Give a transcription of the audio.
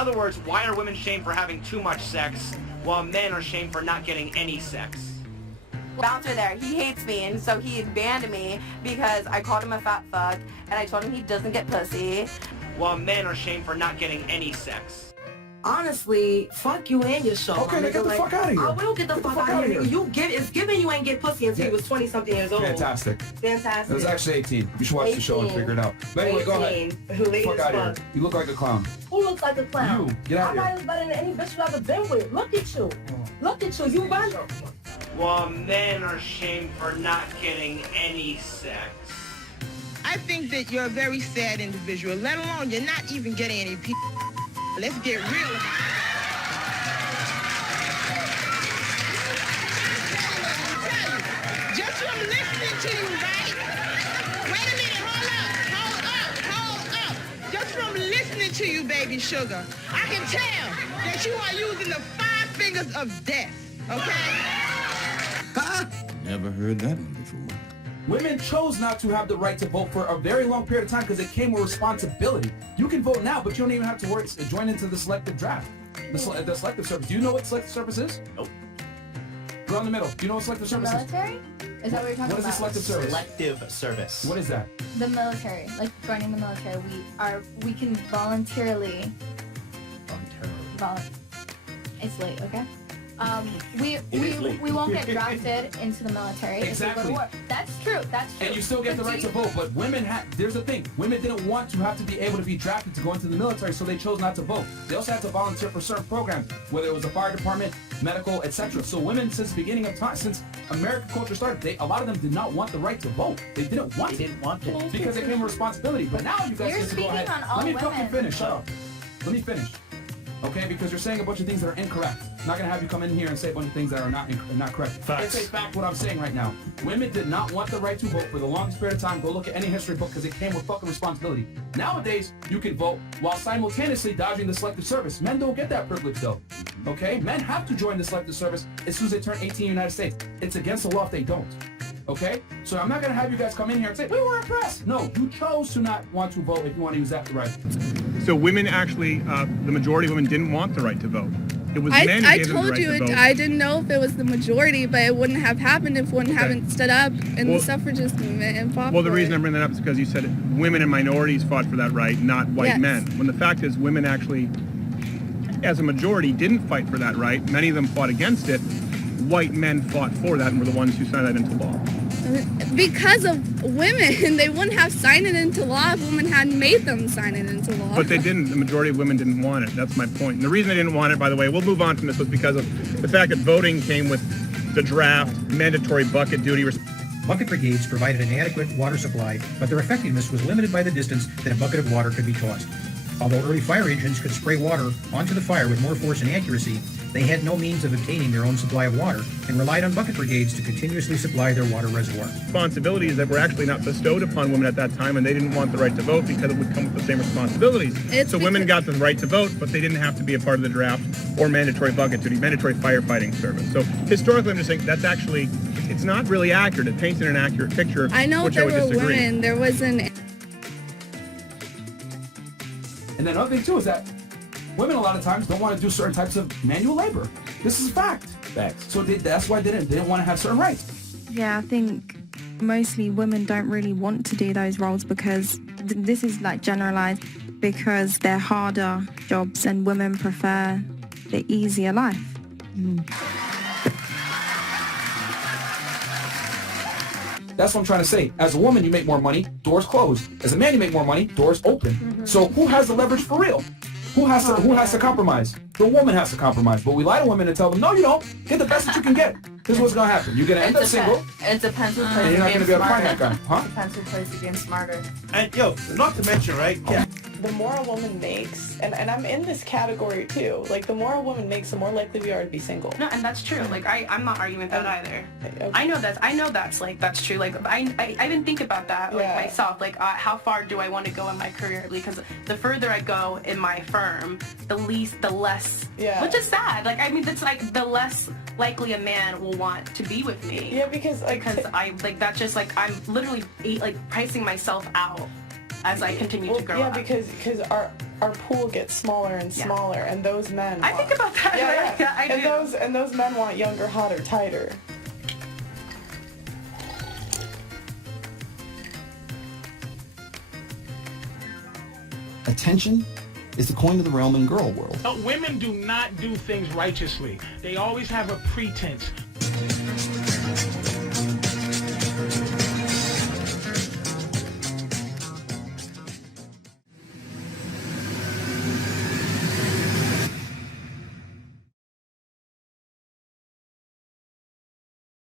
other words, why are women shamed for having too much sex, while men are shamed for not getting any sex? Bouncer there, he hates me, and so he banned me because I called him a fat fuck, and I told him he doesn't get pussy. While men are shamed for not getting any sex. Honestly, fuck you and your show. Okay, then get the fuck out of here. I will get the fuck out of here. It's given you ain't get pussy until you was 20-something years old. Fantastic. Fantastic. It was actually 18. You should watch the show and figure it out. But anyway, go ahead. Fuck out of here. You look like a clown. Who looks like a clown? You. Get out of here. I'm better than any bitch you ever been with. Look at you. Look at you. You run. While men are shamed for not getting any sex. I think that you're a very sad individual, let alone you're not even getting any people. Let's get real about it. Just from listening to you, right? Wait a minute, hold up. Just from listening to you, baby sugar, I can tell that you are using the 5 fingers of death, okay? Never heard that one before. Women chose not to have the right to vote for a very long period of time because it came with responsibility. You can vote now, but you don't even have to join into the selective draft. The selective service. Do you know what selective service is? Nope. Go in the middle. Do you know what selective service is? Military? Is that what you're talking about? What is the selective service? Selective service. What is that? The military, like joining the military. We can voluntarily. It's late, okay? We won't get drafted into the military Exactly. if we go to war. That's true. That's true. And you still get the right to vote, but women there's the thing. Women didn't want to have to be able to be drafted to go into the military, so they chose not to vote. They also had to volunteer for certain programs, whether it was the fire department, medical, etc. So women, since the beginning of time, since American culture started, a lot of them did not want the right to vote. They didn't want They didn't want it. because it came with responsibility. But now you guys You're get to go speaking ahead. on all Let me women. fucking finish. Shut up. Let me finish. Okay, because you're saying a bunch of things that are incorrect. I'm not gonna have you come in here and say a bunch of things that are not correct. Facts. It's a fact what I'm saying right now. Women did not want the right to vote for the longest period of time. Go look at any history book because it came with fucking responsibility. Nowadays, you can vote while simultaneously dodging the selective service. Men don't get that privilege though. Okay, men have to join the selective service as soon as they turn 18 in the United States. It's against the law if they don't. Okay, so I'm not gonna have you guys come in here and say we were oppressed. No, you chose to not want to vote if you want to use that right. So women actually, the majority of women didn't want the right to vote. It was men who gave them the right to vote. I didn't know if it was the majority, but it wouldn't have happened if women hadn't stood up in the suffragist movement and fought Well, the for reason it. I bring that up is because you said women and minorities fought for that right, not white Yes. men. When the fact is women actually, as a majority, didn't fight for that right. Many of them fought against it. White men fought for that and were the ones who signed that into law. Because of women, they wouldn't have signed it into law if women hadn't made them sign it into law. But they didn't. The majority of women didn't want it. That's my point. And the reason they didn't want it, by the way, we'll move on from this, was because of the fact that voting came with the draft, mandatory bucket duty. Bucket brigades provided an adequate water supply, but their effectiveness was limited by the distance that a bucket of water could be tossed. Although early fire engines could spray water onto the fire with more force and accuracy, they had no means of obtaining their own supply of water and relied on bucket brigades to continuously supply their water reservoir. Responsibilities that were actually not bestowed upon women at that time, and they didn't want the right to vote because it would come with the same responsibilities. So women got the right to vote, but they didn't have to be a part of the draft or mandatory bucket duty, mandatory firefighting service. So historically, I'm just saying that's actually, it's not really accurate. It paints an inaccurate picture, I know which there I would were disagree. women. There wasn't. And then another thing too is that women a lot of times don't want to do certain types of manual labor. This is a fact. Facts. So that's why they didn't want to have certain rights. Yeah, I think mostly women don't really want to do those roles because this is like generalized because they're harder jobs and women prefer the easier life. That's what I'm trying to say. As a woman, you make more money, doors closed. As a man, you make more money, doors open. So who has the leverage for real? Who has to compromise? The woman has to compromise. But we lie to women and tell them, no, you don't. Get the best that you can get. This is what's going to happen. You're going to end up single. It depends who And plays you're the not game going to be able to find that smarter. guy. Huh? Depends who plays the game smarter. And yo, not to mention, right? Yeah. The more a woman makes, and I'm in this category too, like the more a woman makes, the more likely we are to be single. No, and that's true. Like I'm not arguing with that either. I know that's true. Like I didn't think about that like myself. Like how far do I want to go in my career? Because the further I go in my firm, the less. Yeah. Which is sad. Like I mean, it's like the less likely a man will want to be with me. Yeah, because I like that's just like I'm literally like pricing myself out as I continue to grow yeah, up. because our pool gets smaller and smaller, and those men. I think about that. Yeah, I do. And those men want younger, hotter, tighter. Attention is the coin of the realm in girl world. Women do not do things righteously. They always have a pretense.